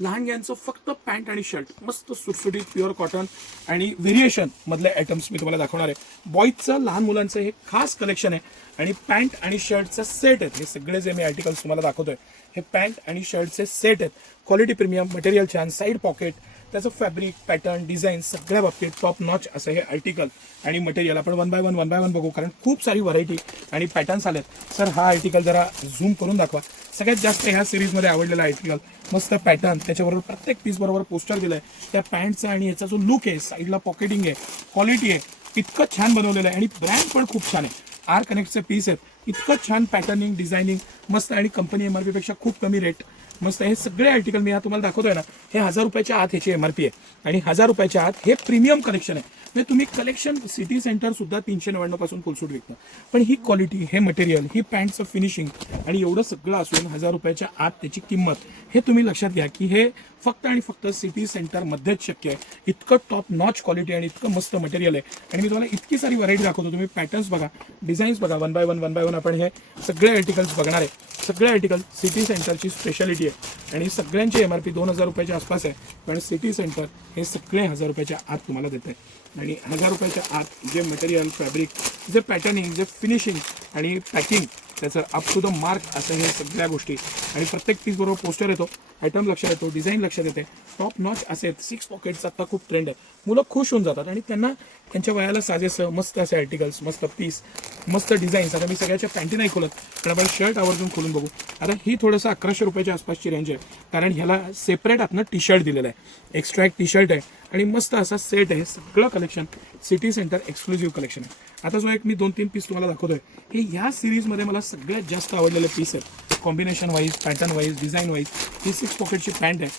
लहान यांचं फक्त पॅन्ट आणि शर्ट मस्त सुटसुटीत प्युअर कॉटन आणि व्हेरिएशन मधले आयटम्स मी तुम्हाला दाखवणार आहे. बॉईजचं लहान मुलांचं हे खास कलेक्शन आहे आणि पॅन्ट आणि शर्टचा सेट आहेत. हे सगळे जे मी आर्टिकल्स तुम्हाला दाखवतोय हे पॅन्ट आणि शर्टचे सेट आहेत. क्वालिटी प्रीमियम, मटेरियल छान, साईड पॉकेट, त्याचं फॅब्रिक, पॅटर्न, डिझाईन सगळ्या बाबतीत टॉप नॉच असं हे आर्टिकल आणि मटेरियल. आपण वन बाय वन बघू कारण खूप सारी व्हरायटी आणि पॅटर्न्स आलेत. सर हा आर्टिकल जरा झूम करून दाखवा. सगळ्यात जास्त ह्या सिरीजमध्ये आवडलेला आर्टिकल, मस्त पॅटर्न, त्याच्याबरोबर प्रत्येक पीस बरोबर पोस्टर दिलंय. त्या पॅन्टचा आणि याचा जो लुक आहे, साईडला पॉकेटिंग आहे, क्वालिटी आहे, इतकं छान बनवलेलं आहे आणि ब्रँड पण खूप छान आहे. आर कनेक्टचे पीस आहेत, इतकं छान पॅटर्निंग, डिझायनिंग मस्त आणि कंपनी MRP पेक्षा खूप कमी रेट मस्त. हे सगळे आर्टिकल मी तुम्हाला दाखवतोय ना, हे 1000 रुपयाच्या आत ह्याची MRP आहे आणि 1000 रुपयाच्या आत हे प्रीमियम कलेक्शन आहे. म्हणजे तुम्ही कलेक्शन सिटी सेंटर सुद्धा 399 पासून फुलसूट विकता, पण ही क्वालिटी, हे मटेरियल, ही पॅन्टचं फिनिशिंग आणि एवढं सगळं असून 1000 रुपयाच्या आत त्याची किंमत, हे तुम्ही लक्षात घ्या की हे फक्त आणि फक्त सिटी सेंटरमध्येच शक्य आहे. इतकं टॉप नॉच क्वालिटी आणि इतकं मस्त मटेरियल आहे आणि मी तुम्हाला इतकी सारी व्हरायटी दाखवतो. तुम्ही पॅटर्न्स बघा, डिझाईन्स बघा, वन बाय वन आपण हे सगळे आर्टिकल्स बघणार आहे. सगळे आर्टिकल सिटी सेंटरची स्पेशालिटी आहे आणि सगळ्यांची MRP 2000 रुपयाच्या आसपास आहे. पण सिटी सेंटर हे सगळे 1000 रुपयाच्या आत तुम्हाला देत आहे आणि 1000 रुपयाच्या आत जे मटेरियल, फॅब्रिक, जे पॅटर्निंग, जे फिनिशिंग आणि पॅकिंग, त्याचं अप टू द मार्क असं हे सगळ्या गोष्टी आणि प्रत्येक पीस बरोबर पोस्टर येतो, आयटम लक्षात येतो, डिझाईन लक्षात येते, टॉप नॉच असे 6 पॉकेटचा आता खूप ट्रेंड आहे. मुलं खुश होऊन जातात आणि त्यांना त्यांच्या वयाला साजेसं मस्त असे आर्टिकल्स, मस्त पीस, मस्त डिझाईन्स. आता मी सगळ्याच्या पॅन्टी नाही खोलत, पण आपण शर्ट आवर्जून खोलून बघू. आता ही थोडंसं 1100 रुपयाच्या आसपासची रेंज आहे कारण ह्याला सेपरेट आतनं टी शर्ट दिलेलं आहे, एक्स्ट्रा एक टी शर्ट आहे आणि मस्त असा सेट आहे. सगळं collection city centre exclusive collection आहे. आता जो एक मी 2-3 पीस तुम्हाला दाखवतोय हे ह्या सिरीजमध्ये मला सगळ्यात जास्त आवडलेले पीस आहेत. Combination wise, pattern wise, design wise. ही 6 पॉकेटची पॅन्ट आहे,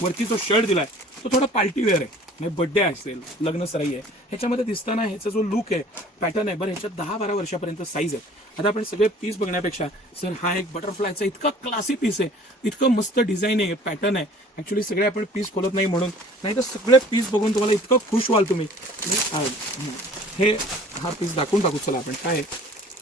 वरती जो शर्ट दिलाय तो थोडा पार्टी वेअर आहे, म्हणजे बड्डे असेल, लग्न सराई आहे, ह्याच्यामध्ये दिसताना ह्याचा जो लुक आहे, पॅटर्न आहे, बरं ह्याच्यात 10-12 वर्षापर्यंत साईज आहे. आता आपण सगळे पीस बघण्यापेक्षा सर हा एक बटरफ्लायचा इतका क्लासी पीस आहे, इतकं मस्त डिझाईन आहे, पॅटर्न आहे. ॲक्च्युली सगळे आपण पीस खोलत नाही म्हणून, नाही तर सगळे पीस बघून तुम्हाला इतकं खुश व्हाल तुम्ही. हे हा पीस दाखवून टाकू. चला आपण काय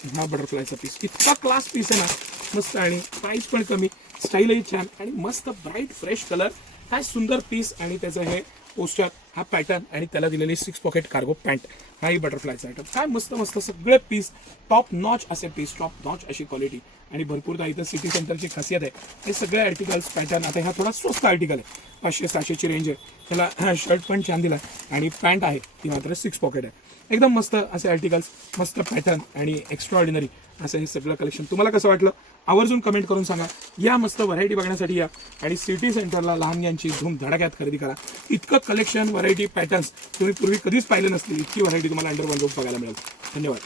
हा बटरफ्लायचा पीस, इतका क्लास पीस आहे ना, मस्त आणि प्राइस पण कमी, स्टाईलही छान आणि मस्त ब्राईट फ्रेश कलर. काय सुंदर पीस आणि त्याचं हे पोस्टर, हा पॅटर्न आणि त्याला दिलेली 6 पॉकेट कार्गो पॅन्ट, हाही बटरफ्लायचा आयटम. काय मस्त मस्त सगळे पीस, टॉप नॉच असे पीस, टॉप नॉच अशी क्वालिटी आणि भरपूरदा इथं सिटी सेंटरची खासियत आहे. हे सगळे आर्टिकल्स, पॅटर्न. आता हा थोडा स्वस्त आर्टिकल आहे, 500-600ची रेंज आहे. त्याला शर्ट पण छान दिला आणि पॅन्ट आहे ती मात्र 6 पॉकेट आहे. एकदम मस्त असे आर्टिकल्स, मस्त पॅटर्न आणि एक्स्ट्रा ऑर्डिनरी असं हे सगळं कलेक्शन. तुम्हाला कसं वाटलं आवर्जून कमेंट करून सांगा. या मस्त व्हरायटी बघण्यासाठी या आणि सिटी सेंटरला लहान यांची धूम धडाक्यात खरेदी करा. इतकं कलेक्शन, व्हरायटी, पॅटर्न्स तुम्ही पूर्वी कधीच पाहिलं नसतील. इतकी व्हरायटी तुम्हाला अंडर वन रूफ बघायला मिळेल. धन्यवाद.